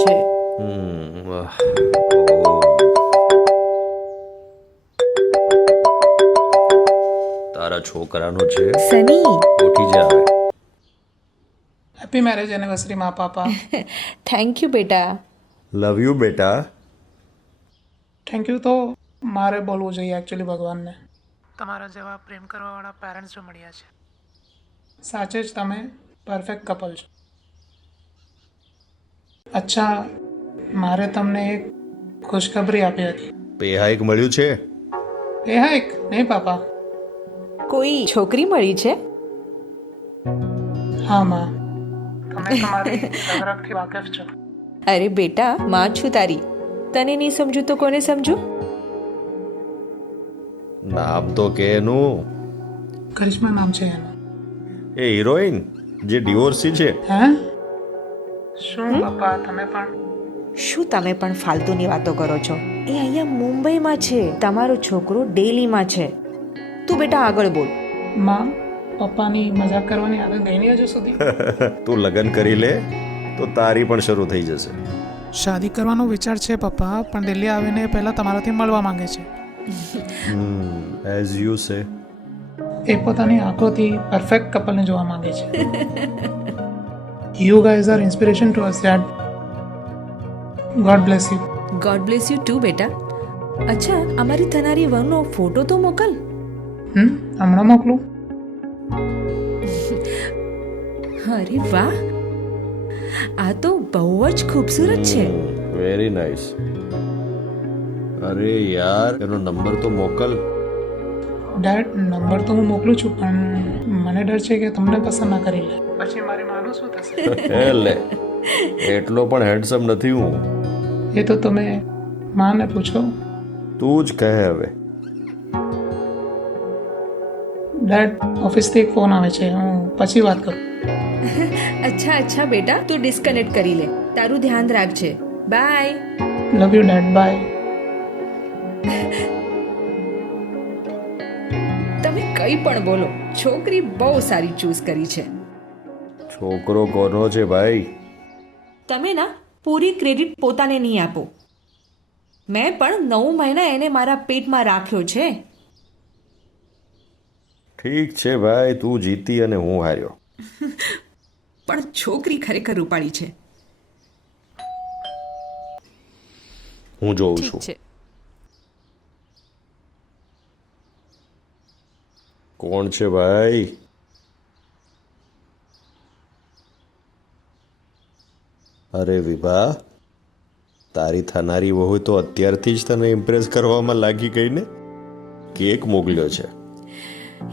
છે. તારા છોકરાનો છે. સની, ઉઠી જા હવે. હેપી મેરેજ એનિવર્સરી માં પાપા. થેન્ક યુ બેટા. લવ યુ બેટા. થેન્ક યુ તો મારે બોલવું જોઈએ એકચ્યુઅલી ભગવાનને. તમારા જેવા પ્રેમ કરવાવાળા પેરેન્ટ્સ જો મળ્યા છે. સાચે જ તમે પરફેક્ટ કપલ છો. અચ્છા, મારે તમને એક ખુશખબરી આપી હતી. પે હાઈક મળ્યું છે. એ હા એક નહીં પાપા. કોઈ છોકરી મળી છે? હા માં, તમે તમારી લગરગથી વાકેફ છો. અરે બેટા, માં છું તારી. તને નહીં સમજુ તો કોને સમજુ? નામ તો કે એનું. કરિશ્મા નામ છે એનું. એ હિરોઈન જે ડિવોર્સી છે. હે શું પાપા તમે પણ? શું તમે પણ ફાલતુની વાતો કરો છો? એ અહીંયા મુંબઈમાં છે, તમારો છોકરો દિલ્હીમાં છે. તું બેટા આગળ બોલ. માં, પપ્પાની મજાક કરવાની આદત ગઈ નહીં હજુ સુધી. તું લગ્ન કરી લે તો તારી પણ શરૂ થઈ જશે. શાદી કરવાનો વિચાર છે પપ્પા, પણ દિલ્હી આવીને પહેલા તમારાથી મળવા માંગે છે. As you say. એ પોતાની આંખોથી પરફેક્ટ કપલને જોવા માંગે છે. You guys are inspiration to us dad. God bless you. God bless you too બેટા. અચ્છા, અમારી થનારી વહુનો ફોટો તો મોકલ. હમણાં મોકલું? અરે વાહ, આ તો બહુ જ ખૂબસૂરત છે. Very nice. અરે યાર, એનો નંબર તો મોકલ. ડેડ, નંબર તો હું મોકલું છું, પણ મને ડર છે કે તમને પસંદ ના કરી લે. પછી મારી માનું શું થશે? એ લે, એટલો પણ હેન્ડસમ નથી હું. એ તો તમે માને પૂછો. તું જ કહે હવે. ડેડ, ઓફિસથી એક ફોન આવે છે, હું પછી વાત કરું. અચ્છા અચ્છા બેટા, તું ડિસ્કનેક્ટ કરી લે. તારું ધ્યાન રાખજે. Bye. Love you dad, bye. તમે કંઈ પણ બોલો, છોકરી બહુ સારી ચૂઝ કરી છે. છોકરો કોનો છે ભાઈ? તમે ના પૂરી ક્રેડિટ પોતાને નહીં આપો. મેં પણ 9 મહિના એને મારા પેટમાં રાખ્યો છે. ઠીક છે ભાઈ, તું જીતી અને હું હાર્યો. પણ છોકરી ખરેખર રૂપાળી છે. હું જોઉં છું. કોણ છે ભાઈ? અરે વિભા, તારી થનારી વહુ તો અત્યારથી જ તને ઇમ્પ્રેસ કરવામાં લાગી ગઈ ને. કેક મોકલ્યો છે.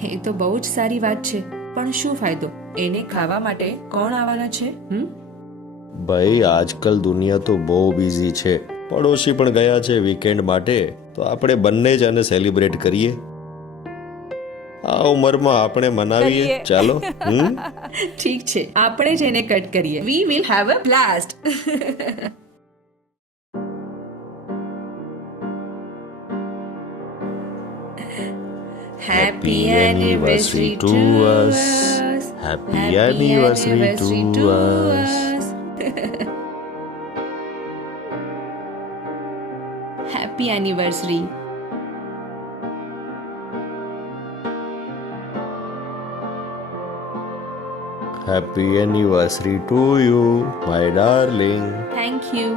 એ તો બહુ જ સારી વાત છે, પણ શું ફાયદો? એને ખાવા માટે કોણ આવવાના છે? ભાઈ, આજકાલ દુનિયા તો બહુ બિઝી છે. પડોશી પણ ગયા છે વીકેન્ડ માટે, તો આપણે બંને જ આને સેલિબ્રેટ કરીએ. આ ઉંમરમાં આપણે મનાવીએ. ચાલો. ઠીક છે, આપણે જ એને કટ કરીએ. We will have a blast. Happy anniversary to us. Happy anniversary to us. Happy anniversary. Happy anniversary to you, my darling. Thank you.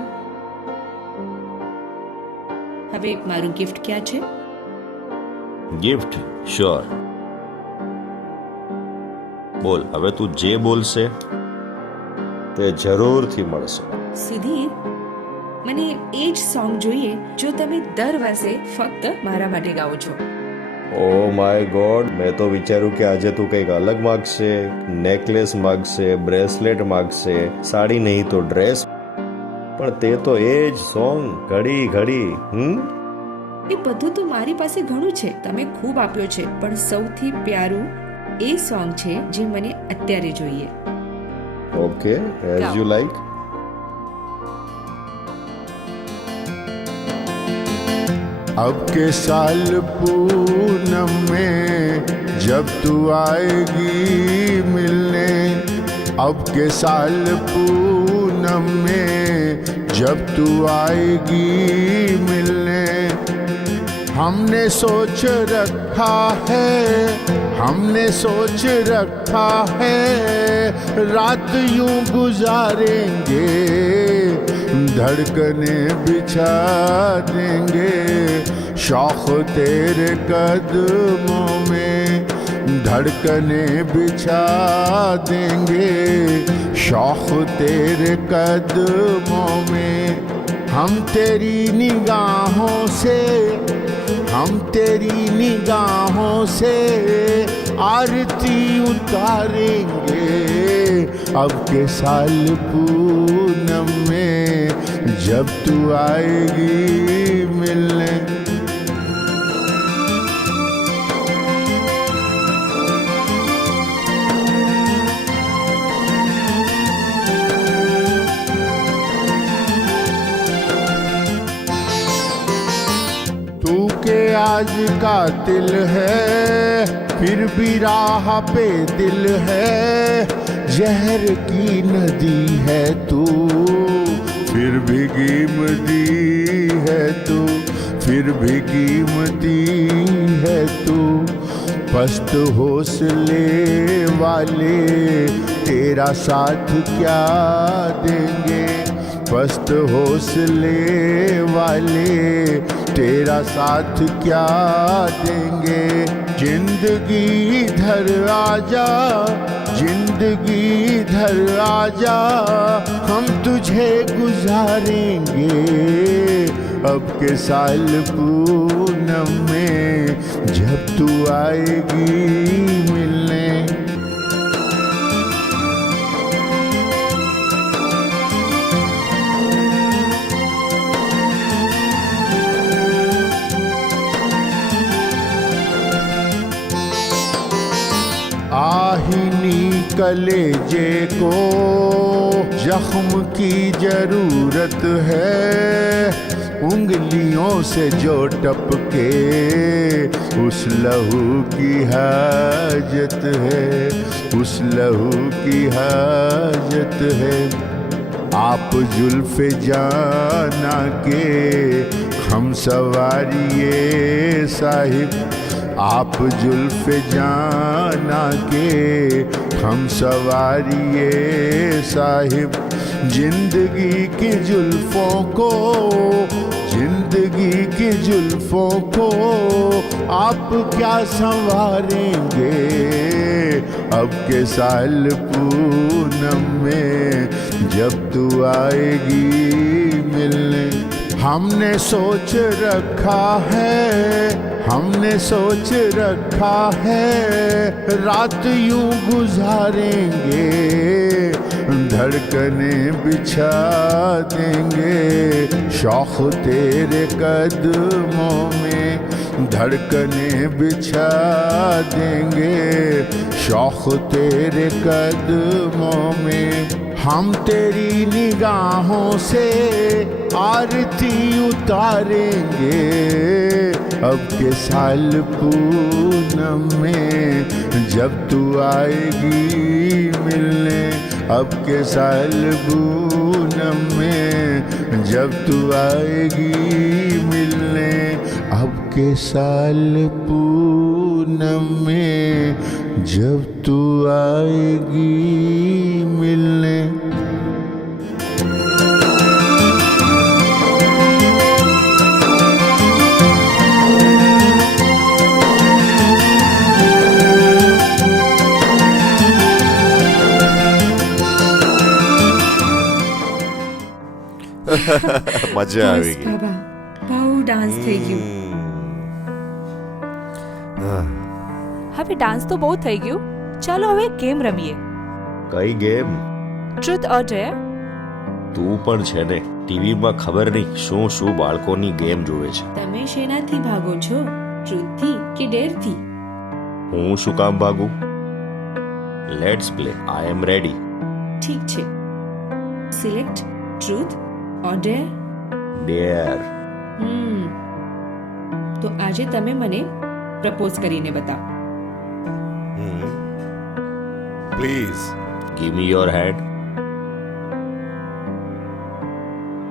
હવે મારું ગિફ્ટ ક્યાં છે? Gift sure. બોલ, હવે તું જે બોલશે તે જરૂરથી મળશે. સુધીર, મને એ જ સોંગ જોઈએ જો તમે દર વર્ષે ફક્ત મારા માટે ગાઓ છો. ઓ માય ગોડ, મેં તો વિચાર્યું કે આજે તું કંઈક અલગ માગશે. નેકલેસ માગશે, બ્રેસલેટ માગશે, સાડી નહીં તો ડ્રેસ. પણ તે તો એ જ સોંગ ઘડી ઘડી. એ બધું તો મારી પાસે ઘણું છે, તમે ખૂબ આપ્યો છે, પણ સૌથી પ્યારું એ સોંગ છે જે મને અત્યારે જોઈએ. Okay, as you like. अब के साल पूनम में जब तू आएगी मिलने, अब के साल पूनम पूनम में जब तू आएगी मिलने। हमने सोच रखा है रात यूं गुजारेंगे, धड़कने बिछा देंगे शौक तेरे कदमों में, धड़कने बिछा देंगे शौक तेरे कदमों में। हम तेरी निगाहों से आरती उतारेंगे अब के साल पूनम में जब तू आएगी मिलने। तू के आज का दिल है फिर भी राह पे दिल है, जहर की नदी है तू फिर भी कीमती है तू, फिर भी कीमती है तू। पस्त हौसले वाले तेरा साथ क्या देंगे, पस्त हौसले वाले तेरा साथ क्या देंगे। जिंदगी इधर आजा, जिंदगी इधर आजा, हम तुझे गुजारेंगे अब के साल पूनम में जब तू आएगी मिलने। आहिनी कलेजे को जख्म की जरूरत है, उंगलियों से जो टपके उस लहू की हाजत है, उस लहू की हाजत है। आप जुल्फ़े जाना के हम सवारिये साहिब, आप जुल्फ़े जाना के हम सवारिये साहिब। जिंदगी की जुल्फ़ों को, जिंदगी की जुल्फ़ों को आप क्या संवारेंगे अब के साल पूनम में जब तू आएगी मिलने। हमने सोच रखा है रात यूं गुजारेंगे, धड़कने बिछा देंगे शौक तेरे कदमों में, धड़कने बिछा देंगे शौक तेरे कदमों में। हम तेरी निगाहों से आरती उतारेंगे अब के साल पूनम में जब तू आएगी मिलने, अब के साल पूनम में जब तू आएगी मिलने, अब के साल पूनम में जब तू आएगी मिलने। મજા આવી બસ ગઈ. બાબા બહુ ડાન્સ થઈ ગયું. હવે ડાન્સ તો બહુ થઈ ગયું, ચાલો હવે ગેમ રમીએ. કઈ ગેમ? ટ્રુથ ઓર ડેર. તું પણ છે ને ટીવીમાં ખબર નહીં શું શું બાળકોની ગેમ જોવે છે. તમે શેનાથી ભાગો છો, ટ્રુથથી કે ડેરથી? હું શું કામ ભાગું? Let's play. I am ready. ઠીક છે, સિલેક્ટ ટ્રુથ ઓર ડેર. ડેર. તો આજે તમે મને પ્રપોઝ કરીને બતાવો. Please give me your hand.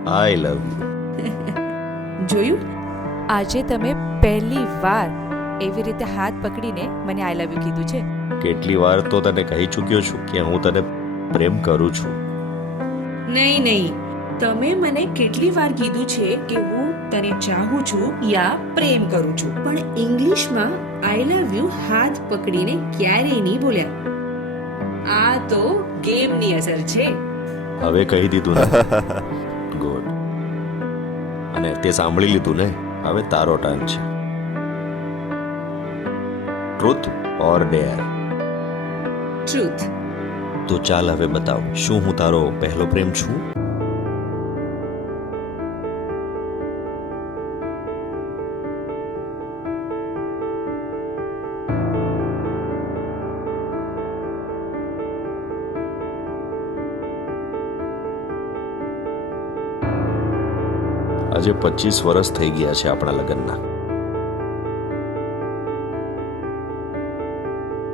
I love you. જોયું? આજે તમે પહેલી વાર એવી રીતે હાથ પકડીને મને આઈ લવ યુ કીધું છે. કેટલી વાર તો તને કહી ચૂક્યો છું કે હું તને પ્રેમ કરું છું. નહીં, તમે મને કેટલી વાર કીધું છે કે હું તને ચાહું છું યા પ્રેમ કરું છું, પણ ઇંગ્લિશમાં આઈ લવ યુ હાથ પકડીને ક્યારેય નહીં બોલ્યા. આ તો ગેમની અસર છે. હવે કહી દીધું ને. ગુડ. અને તે સાંભળી લીધું ને. હવે તારો ટર્ન છે. ટ્રુથ ઓર ડેર? ટ્રુથ. તો ચાલ હવે બતાવ, શું હું તારો પહેલો પ્રેમ છું? આજે 25 વર્ષ થઈ ગયા છે આપણા લગ્નના.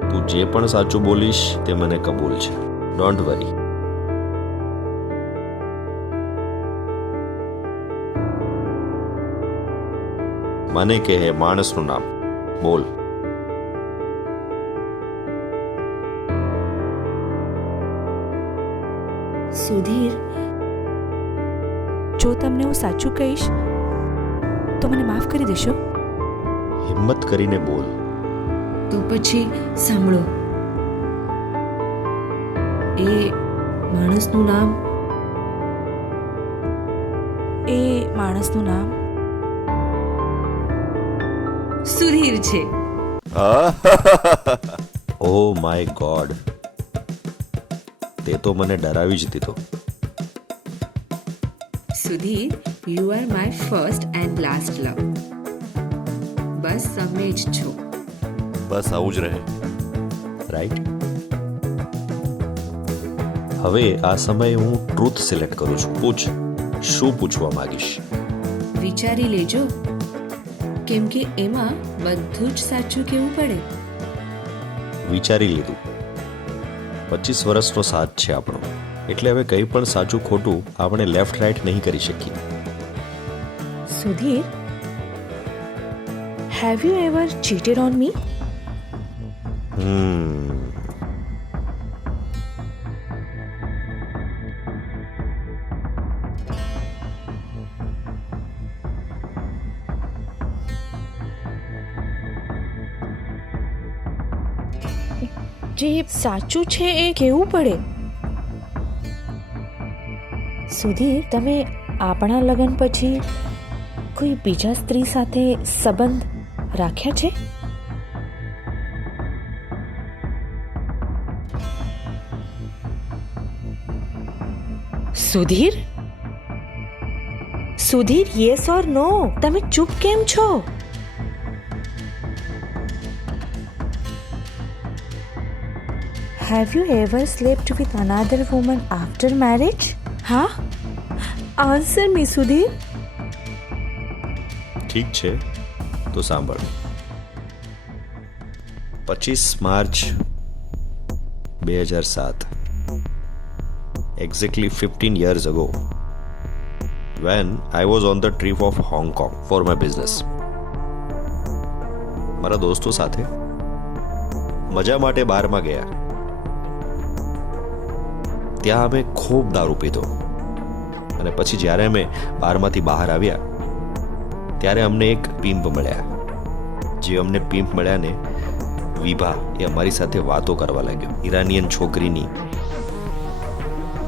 તું જે પણ સાચું બોલીશ તે મને કબૂલ છે. Don't worry. મને કહે માણસનું નામ. બોલ. સુધીર. જો તમને હું સાચું કહીશ તો મને માફ કરી દેશો? હિંમત કરીને બોલ. તો પછી સાંભળો. એ માણસનું નામ સુધીર છે. ઓ માય ગોડ, તે તો મને ડરાવી જ દીધો. Sudhir, you are my first and last love. બસ તમે જ છો. બસ આવું જ રહે. રાઈટ. હવે આ સમયે હું ટ્રુથ સિલેક્ટ કરું છું. પૂછ, શું પૂછવા માંગીશ? વિચારી લેજો, કેમ કે એમાં બધું જ સાચું કહેવું પડે. વિચારી લીધું. 25 વર્ષનો સાથ છે આપણો, એટલે હવે કંઈ પણ સાચું ખોટું આપણે લેફ્ટ રાઈટ નહીં કરી શકીએ. Sudhir, have you ever cheated on me? જે સાચું છે એ કહેવું પડે. સુધીર, તમે આપણા લગ્ન પછી કોઈ બીજા સ્ત્રી સાથે સંબંધ રાખ્યા છે? સુધીર, સુધીર, યસ ઓર નો? તમે ચૂપ કેમ છો? Have you ever slept with another woman after marriage? હા? Answer me, Sudhir. ઠીક છે, તો સાંભળ. 25 March 2007, exactly 15 years ago, when I was on the trip of Hong Kong for my business. મારા દોસ્તો સાથે મજા માટે બારમાં ગયા. ત્યાં અમે ખૂબ દારૂ પીધો અને પછી જ્યારે અમે બારમાંથી બહાર આવ્યા ત્યારે અમને એક પીમ્પ મળ્યા. જે અમને પીમ્પ મળ્યા ને, વિભા, એ અમારી સાથે વાતો કરવા લાગ્યો, ઈરાનિયન છોકરીની.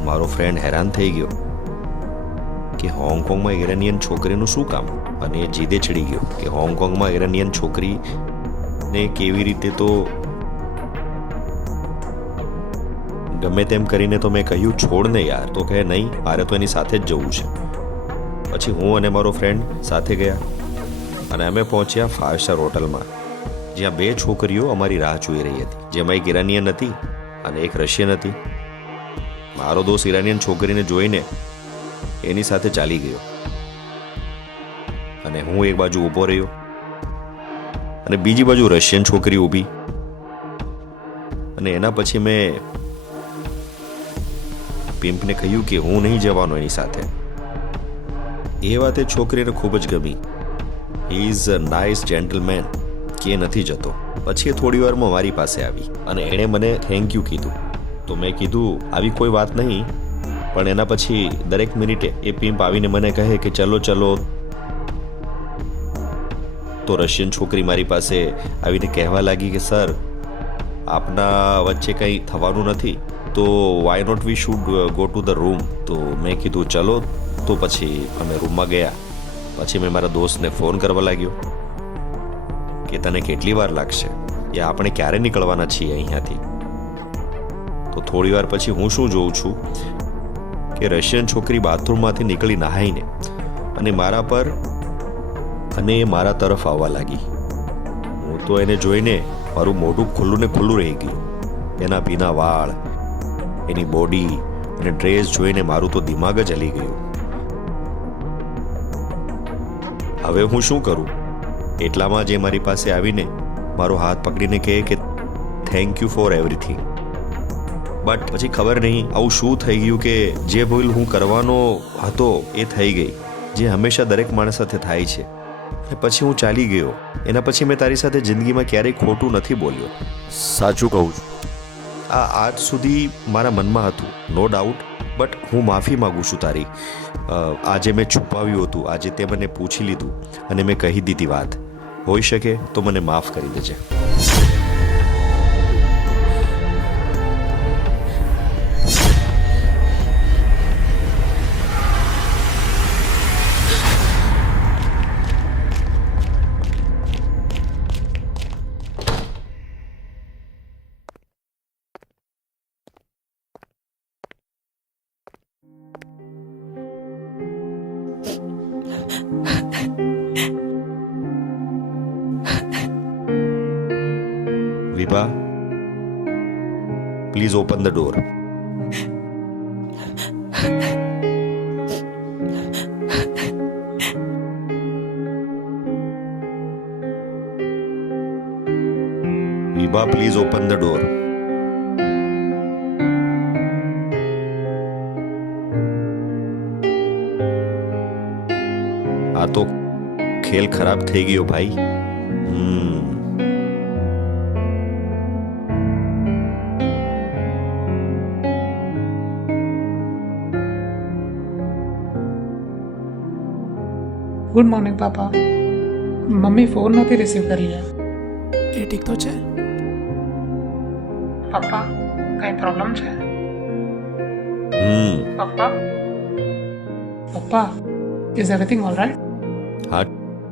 મારો ફ્રેન્ડ હેરાન થઈ ગયો કે હોંગકોંગમાં ઈરાનિયન છોકરીનું શું કામ, અને એ જીદે ચડી ગયો કે હોંગકોંગમાં ઈરાનિયન છોકરીને કેવી રીતે. તો ગમે તેમ કરીને તો મેં કહ્યું છોડ ને યાર. તો કહે નહીં, મારે તો એની સાથે જ જવું છે. પછી હું અને મારો ફ્રેન્ડ સાથે ગયા અને અમે પહોંચ્યા 5 સ્ટાર હોટલમાં, જ્યાં 2 છોકરીઓ અમારી રાહ જોઈ રહી હતી, જેમાં એક ઈરાનિયન હતી અને એક રશિયન હતી. મારો દોસ્ત ઈરાનિયન છોકરીને જોઈને એની સાથે ચાલી ગયો અને હું એક બાજુ ઊભો રહ્યો અને બીજી બાજુ રશિયન છોકરી ઊભી. અને એના પછી મેં પિમ્પને કહ્યું કે હું નહીં જવાનો એની સાથે, એ વાત એ છોકરીને ખૂબ જ ગમી. He is a nice gentleman કે નથી જતો. પછી એ થોડી વારમાં મારી પાસે આવી અને એણે મને થેન્ક યુ કીધું. તો મેં કીધું આવી કોઈ વાત નહીં, પણ એના પછી દરેક મિનિટે એ પીમ્પ આવીને મને કહે કે ચલો ચલો. તો રશિયન છોકરી મારી પાસે આવીને કહેવા લાગી કે સર, આપના વચ્ચે કંઈ થવાનું નથી, તો why not we should go to the room. તો મેં કીધું ચલો. તો પછી અમે રૂમમાં ગયા. પછી મેં મારા દોસ્તને ફોન કરવા લાગ્યો કે તને કેટલી વાર લાગશે, યા આપણે ક્યારે નીકળવાના છીએ અહીંયાથી. તો થોડી વાર પછી હું શું જોઉં છું કે રશિયન છોકરી બાથરૂમમાંથી નીકળી નહાઈને અને મારા પર અને એ મારા તરફ આવવા લાગી. હું તો એને જોઈને મારું મોઢું ખુલ્લું ને ખુલ્લું રહી ગયું. એના ભીના વાળ, એની બોડી અને ડ્રેસ જોઈને મારું તો દિમાગ જ હલી ગયું. હવે હું શું કરું? એટલામાં જ એ મારી પાસે આવીને મારો હાથ પકડીને કહે કે thank you for everything. But પછી ખબર નહીં આવું શું થઈ ગયું કે જે ભૂલ હું કરવાનો હતો એ થઈ ગઈ, જે હંમેશા દરેક માણસ સાથે થાય છે. અને પછી હું ચાલી ગયો. એના પછી મેં તારી સાથે જિંદગીમાં ક્યારેય ખોટું નથી બોલ્યો. સાચું કહું છું. આ આજ સુધી મારા મનમાં હતું, નો ડાઉટ. બટ હું માફી માગું છું તારી. આજે મેં છુપાવ્યું હતું, આજે તે મને પૂછી લીધું અને મેં કહી દીધી વાત. હોઈ શકે તો મને માફ કરી દેજે. Vibha, please open the door. Vibha, please open the door. આ તો ખેલ ખરાબ થઈ ગયો ભાઈ. ગુડ મોર્નિંગ પાપા. મમ્મી ફોન નથી રિસીવ કરી રહ્યા. એ ઠીક તો છે પપ્પા? કઈ પ્રોબ્લેમ છે પપ્પા? પપ્પા, ઇઝ એવરીથિંગ ઓલ રાઈટ? હા,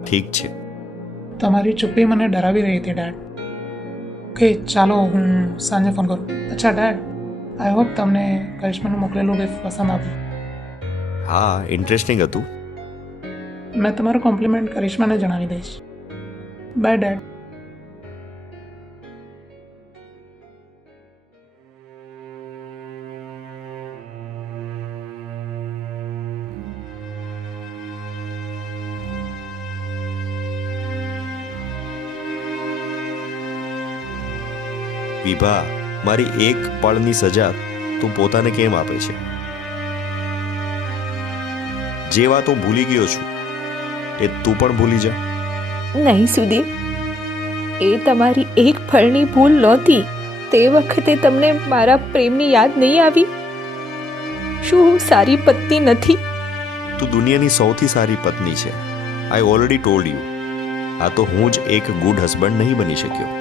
ઠીક છે. તમારી ચુપ્પી મને ડરાવી રહી હતી ડેડ. ઓકે, ચાલો હું સાંજે ફોન કરું. અચ્છા ડેડ, આઈ હોપ તમને કરિશ્માનું મોકલેલું ગિફ્ટ પસંદ આવ્યું. હા, ઇન્ટરેસ્ટિંગ હતું. મેં તમારો કોમ્પ્લિમેન્ટ કરિશ્માને જણાવી દઈશ. By dead. વિભા, મારી એક પળની સજા તું પોતાને કેમ આપે છે? જે વાતો ભૂલી ગયો છું એ તું પણ ભૂલી જા. નહીં સુધીર, એ તમારી એક ફળની ભૂલ નહોતી. તે વખતે તમને મારા પ્રેમની યાદ નહીં આવી? શું હું સારી પત્ની નથી? તું દુનિયાની સૌથી સારી પત્ની છે. આઈ ઓલરેડી ટોલ્ડ યુ. આ તો હું જ એક ગુડ હસબન્ડ નહીં બની શક્યો.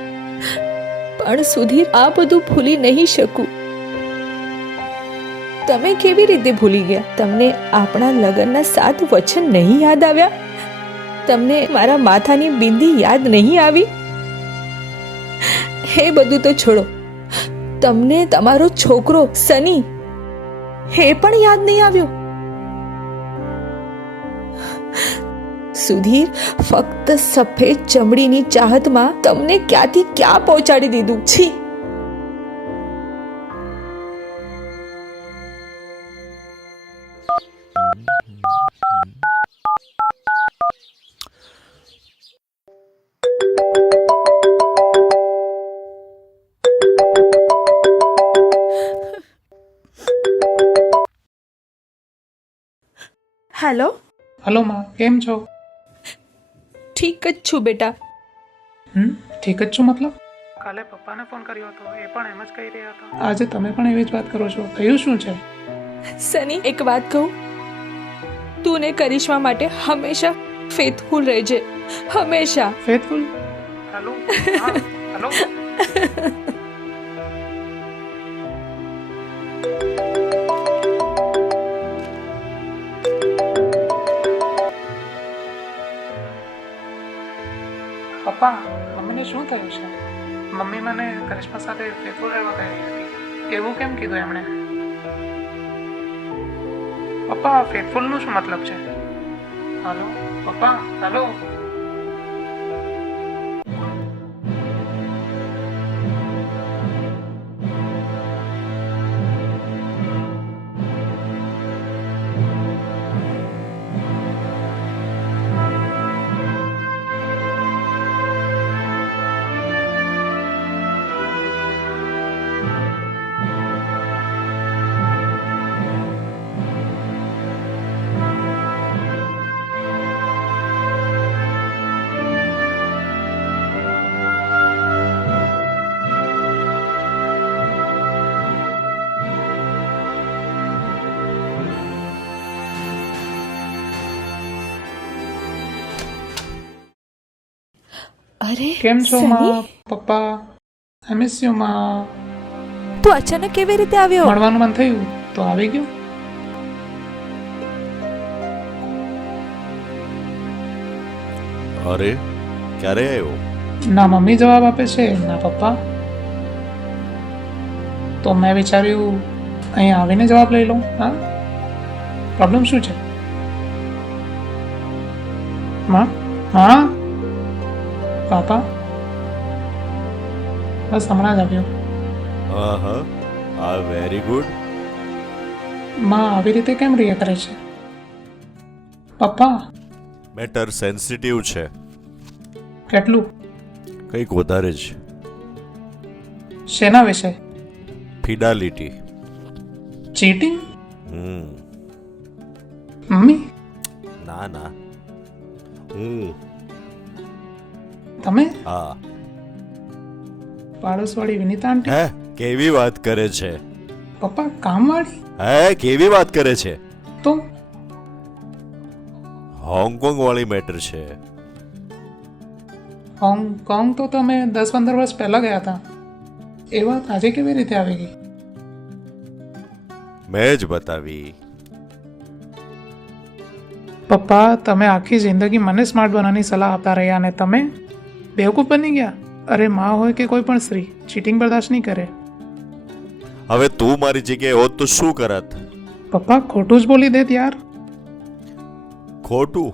પણ સુધીર, આ બધું ભૂલી નહીં શકું. તમે કેવી રીતે ભૂલી ગયા? તમને આપણા લગ્નના 7 વચન નહીં યાદ આવ્યા? તમને મારા માથાની બિંદી યાદ નહીં આવી? એ બધું તો છોડો. તમને તમારો છોકરો સની એ પણ યાદ નહીં આવ્યો? સુધીર, ફક્ત સફેદ ચમડીની ચાહતમાં તમને ક્યાંથી ક્યાં પહોંચાડી દીધું. છી! હેલો. હલો માં, કેમ છો? ઠીક જ છું બેટા. ઠીક જ છું મતલબ? કાલે પપ્પાને ફોન કર્યો હતો, એ પણ એમ જ કહી રહ્યા હતા. આજે તમે પણ એવી જ વાત કરો છો, થયું શું છે? સની, એક વાત કહું, તું ને કરિશ્મા માટે હંમેશા ફેથફુલ રહેજે, હંમેશા. ફેથફુલ? Hello hello. પપ્પા, મમ્મીને શું થયું છે? મમ્મી મને કરિશ્મા સાથે ફેથફુલ રહેવા કહી હતી. એવું કેમ કીધું એમણે? પપ્પા, ફેથફુલનું શું મતલબ છે? હાલો પપ્પા, હાલો. અરે કેમ છો સની? માં? પપ્પા, આઈ મિસ યુ માં. તું અચાનક કેવી રીતે આવ્યો? મળવાનું મન થયું તો આવી ગયું. અરે ક્યારે આવ્યો? ના મમ્મી જવાબ આપે છે, ના પપ્પા. તો મેં વિચાર્યું અહીં આવીને જવાબ લઈ લઉં. હા, પ્રોબ્લેમ શું છે? માં? હા પાપા, બસ હમણાં જ આવ્યો. હા, આ વેરી ગુડ. માં આવી રીતે કેમ રિએક્ટ કરે છે? પપ્પા, મેટર સેન્સિટિવ છે, કેટલું? કંઈક વધારે જ. શેના વિશે? ફિડાલિટી. ચીટિંગ? મમ્મી? ના ના, હું. તમે? હા. પાડોશવાળી વિનીતા આંટી? હે, કેવી વાત કરે છે? પપ્પા, કામવાળી? હે, કેવી વાત કરે છે? તો હોંગકોંગ વાળી મેટર છે. હોંગકોંગ તો તમે 10-15 વર્ષ પહેલા ગયા હતા. એ વાત આજે કેવી રીતે આવી ગઈ? મેં જ બતાવી. પપ્પા, તમે આખી જિંદગી મને સ્માર્ટ બનવાની સલાહ આપતા રહ્યા અને તમે બેવકૂફ બની ગયા. અરે માં હોય કે કોઈ પણ સ્ત્રી ચીટિંગ બર્દાશ્ત નહીં કરે. હવે તું મારી જગ્યાએ હોત તો શું કરત? પપ્પા, ખોટું જ બોલી દેત યાર. ખોટું?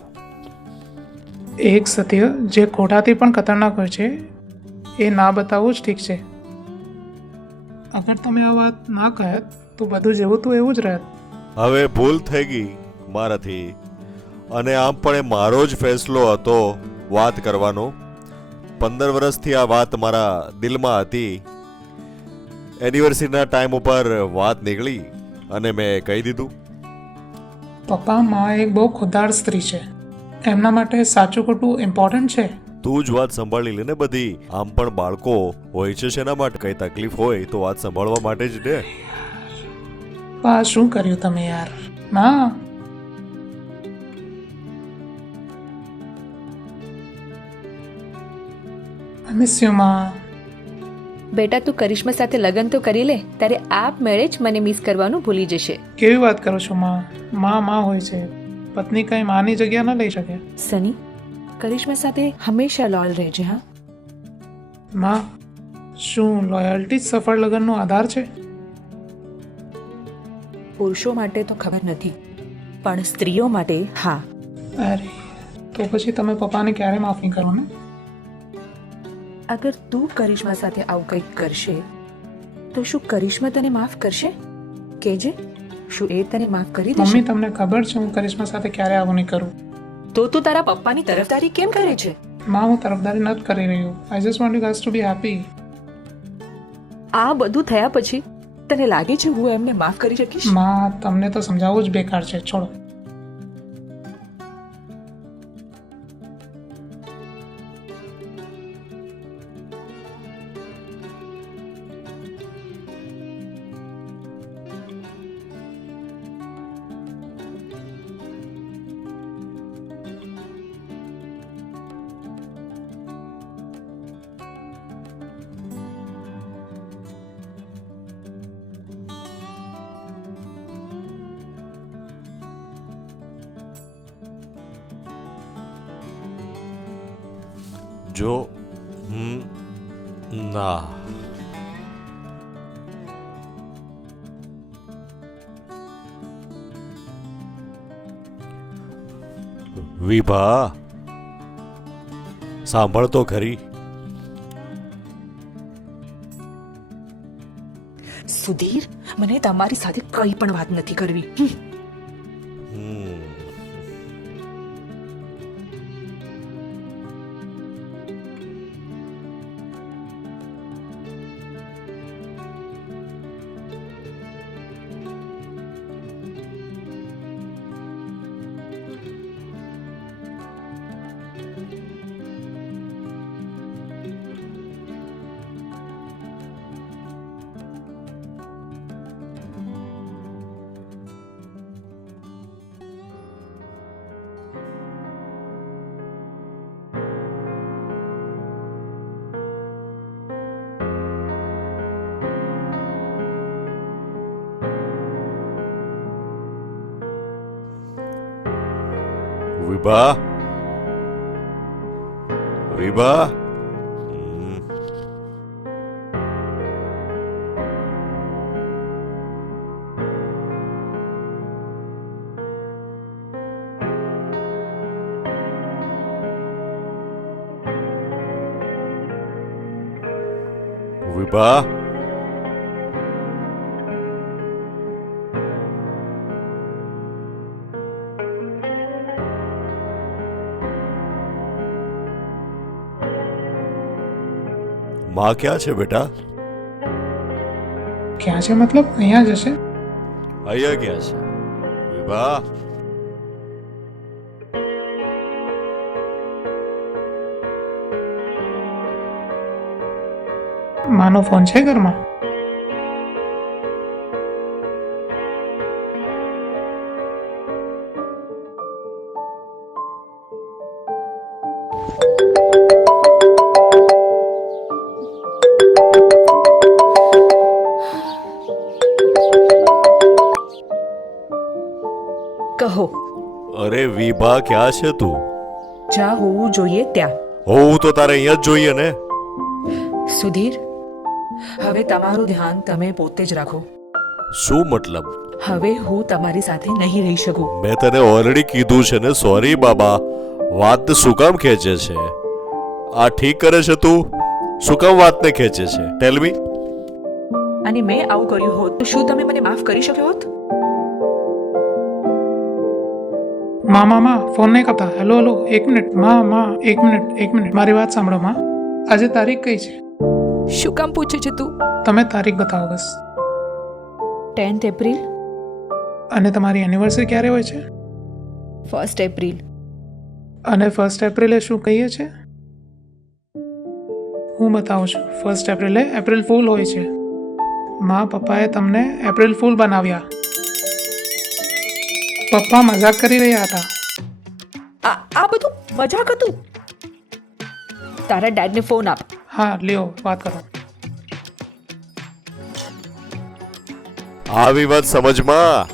એક સત્ય જે ખોટાથી પણ ખતરનાક હોય છે એ ના બતાવવું જ ઠીક છે. અગર તમે આ વાત ના કહેત તો બધું જેવું તું એવું જ રહેત. હવે ભૂલ થઈ ગઈ મારાથી, અને આમ પણ એ મારો જ ફેસલો હતો વાત કરવાનો. 15 વર્ષથી આ વાત મારા દિલમાં હતી. એનિવર્સરીના ટાઈમ ઉપર વાત નીકળી અને મેં કહી દીધું. પપ્પા, માં એક બહુ ખુદદાર સ્ત્રી છે. એમના માટે સાચું ખોટું ઇમ્પોર્ટન્ટ છે. તું જ વાત સંભાળી લે ને બધી. આમ પણ બાળકો હોય છે શેના માટે? કઈ તકલીફ હોય તો વાત સંભાળવા માટે જ ને. પા, શું કર્યું તમે યાર? ના, આઈ મિસ યુ માં. બેટા, તું કરિશ્મા સાથે લગ્ન તો કરી લે, તારે આપમેળે જ મને મિસ કરવાનું ભૂલી જશે. કેવી વાત કરો છો માં? માં હોય છે, પત્ની કઈ માની જગ્યા ન લઈ શકે. સની, કરિશ્મા સાથે હંમેશા લોયલ રહેજે. હા માં, શું લોયલ્ટી જ સફળ લગ્નનો આધાર છે? પુરુષો માટે તો ખબર નથી, પણ સ્ત્રીઓ માટે હા. અરે, તો પછી તમે પપ્પાને ક્યારે માફ નહીં કરો ને? અગર તું કરિશ્મા સાથે આવું કંઈક કરશે તો શું કરિશ્મા તને માફ કરશે? કેજે, શું એ તને માફ કરી દેશે? મમ્મી, તમને ખબર છે હું કરિશ્મા સાથે ક્યારે આવું નહીં કરું. તો તું તારા પપ્પાની તરફદારી કેમ કરે છે? માં, હું તરફદારી નથી કરી રહ્યો. I just want you guys to be happy. આ બધું થયા પછી તને લાગે છે હું એમને માફ કરી શકીશ? માં, તમને તો સમજાવવું જ બેકાર છે. છોડો. જો ના. વિભા, સાંભળ તો ખરી. સુધીર, મને તમારી સાથે કઈ પણ વાત નથી કરવી. વિભા, વિભા. વિભા, માં ક્યાં છે બેટા? ક્યાં છે મતલબ? અહીંયા જ હશે. અહીંયા ક્યાં છે? વિભા, માનો ફોન છે ઘરમાં? કહો. અરે વિભા, ક્યાં છે તું? જ્યાં હોવું જોઈએ ત્યાં. હોવું તો તારે અહીંયા જ જોઈએ ને. સુધીર, હવે તમારું ધ્યાન તમે પોતે જ રાખો. શું મતલબ? હવે હું તમારી સાથે નહીં રહી શકું. મેં તને ઓલરેડી કીધું છે ને. સોરી બાબા, વાત શું કામ ખેંચે છે? આ ઠીક કરે છે તું? શું કામ વાતને ખેંચે છે? ટેલ મી. અને મેં આવું કર્યું હોત તો શું તમે મને માફ કરી શક્યો હોત? માં ફોન નહીં કરતા. હેલો હેલો, એક મિનિટ. માં એક મિનિટ મારી વાત સાંભળો. માં, આજે તારીખ કઈ છે? શું કામ પૂછે છે તું? તમે તારીખ બતાવો બસ. 10th April. અને તમારી એનિવર્સરી ક્યારે હોય છે? 1st April. અને 1st એપ્રિલે શું કહીએ છે? હું બતાવું છું. 1st એપ્રિલે એપ્રિલ ફૂલ હોય છે. માં, પપ્પાએ તમને એપ્રિલ ફૂલ બનાવ્યા. પપ્પા મજાક કરી રહ્યા હતા. આ બધું મજાક હતું. તારા ડેડને ફોન આપ. હા, લ્યો વાત કરો. આવી વાત સમજમાં.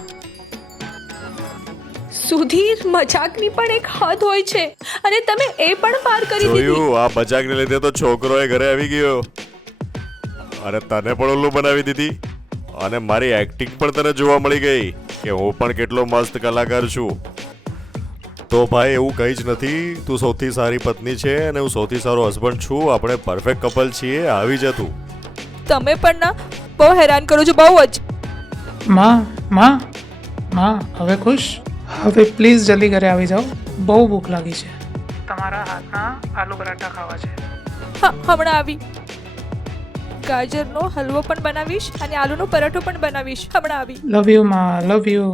સુધીર, મજાકની પણ એક હદ હોય છે અને તમે એ પણ પાર કરી દીધી. જોયું? આ મજાકને લીધે તો છોકરો એ ઘરે આવી ગયો અને તને પણ ઉલ્લુ બનાવી દીધી. અને મારી એક્ટિંગ પણ તને જોવા મળી ગઈ કે હું પણ કેટલો મસ્ત કલાકાર છું. તો ભાઈ, એવું કંઈ જ નથી. તું સૌથી સારી પત્ની છે અને હું સૌથી સારો હસબન્ડ છું. આપણે પરફેક્ટ કપલ છીએ. આવી જા તું. તમે પણ ના બહુ હેરાન કરો છો, બહુ જ. માં, હવે ખુશ? હવે પ્લીઝ જલ્દી ઘરે આવી જાઓ. બહુ ભૂખ લાગી છે. તમારા હાથના આલુ પરાઠા ખાવા છે. હા, હમણાં આવી. ગાજરનો હલવો પણ બનાવીશ અને આલુનો પરાઠો પણ બનાવીશ. હમણાં આવી. લવ યુ માં, લવ યુ.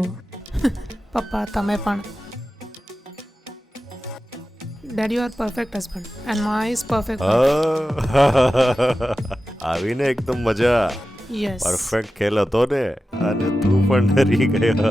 પપ્પા, તમે પણ. Dad, you are perfect husband and માં ઇઝ પરફેક્ટ. આવીને એકદમ મજા. યસ, પરફેક્ટ ખેલ હતો ને. અને તું પણ ડરી ગયો.